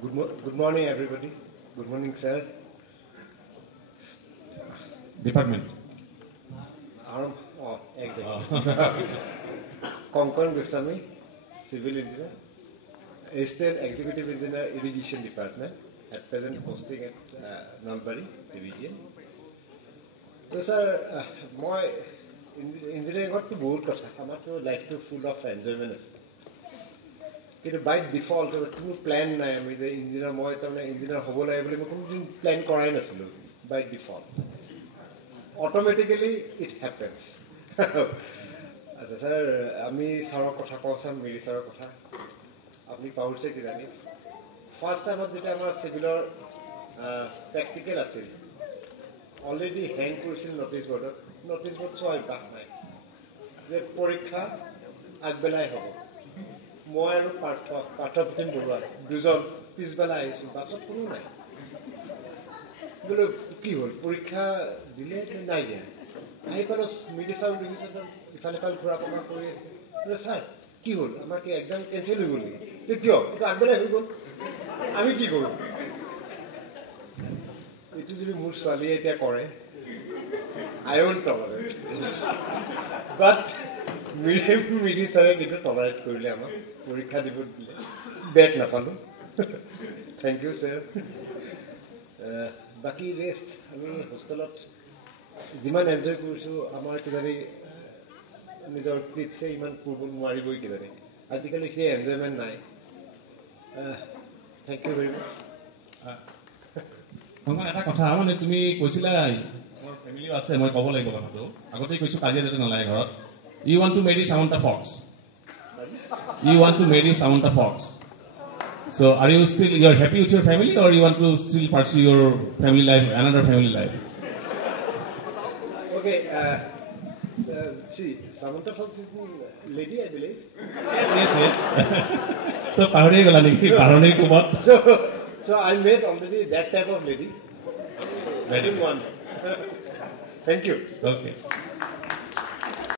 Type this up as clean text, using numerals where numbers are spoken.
Good morning, everybody. Good morning, sir. Department. Exactly. Konkon Goswami, Civil Engineer, Assistant Executive Engineer, Irrigation Department, at present posting at Nalbari Division. So, sir, my engineering got to board because my life to full of enjoyment. By default, কোনো plan নাই আমি যে engineer মই তাৰমানে engineer হ'ব লাগে বুলি মই কোনোদিন প্লেন কৰাই নাছিলোঁ বাই ডিফল্ট অট'মেটিকেলি ইট হেপেন্স আচ্ছা ছাৰ আমি ছাৰৰ কথা কওঁ ছাৰ মিৰি ছাৰৰ কথা আপুনি পাহৰিছে কিজানি ফাৰ্ষ্ট টাইমত যেতিয়া আমাৰ চিভিলৰ প্ৰেক্টিকেল আছিল অলৰেডি হেং কৰিছিল নটিচ বৰ্ড চোৱা অভ্যাস নাই যে পৰীক্ষা আগবেলাই হ'ব মই আৰু পাৰ্থপ্ৰতিম বৰুৱা দুজন পিছবেলা আহিছোঁ বাছত কোনো নাই বোলো কি হ'ল পৰীক্ষা দিলে নাই দিয়া আহি পালোঁ মেডিচাৰ দেখিছোঁ ইফালে ইফালে ঘূৰা পকা কৰি আছে বোলে ছাৰ কি হ'ল আমাৰ কি এক্সাম কেঞ্চেল হৈ গ'ল নেকি কিয় এইটো আগবেলাই হৈ গ'ল আমি কি কৰোঁ এইটো যদি মোৰ ছোৱালীয়ে এতিয়া কৰে আই ৱন্ট টলাৰেট বাট মিৰি ছাৰে কিন্তু টলাৰেট কৰিলে আমাক পৰীক্ষা দিব দিলে বেক নাপালোঁ থেংক ইউ ছাৰ বাকী ৰেষ্ট আমি হোষ্টেলত যিমান এনজয় কৰিছোঁ আমাৰ কিজানি নিজৰ কিডছে ইমান কৰিব নোৱাৰিবই কিজানি আজিকালি সেই এনজয়মেণ্ট নাই থেংক ইউ ভেৰি মাছ এটা কথা মানে তুমি কৈছিলা মোৰ ফেমিলিও আছে মই ক'ব লাগিব কথাটো আগতেই কৈছোঁ কাজিয়া যাতে নালাগে ঘৰত You want to marry Samantha Fox. You want to marry Samantha Fox. So, are you happy with your family, or you want to still pursue your family life, another family life? Okay. See, Samantha Fox is a lady, I believe. Yes. So, so I met already that type of lady. Very good. Thank you. Okay.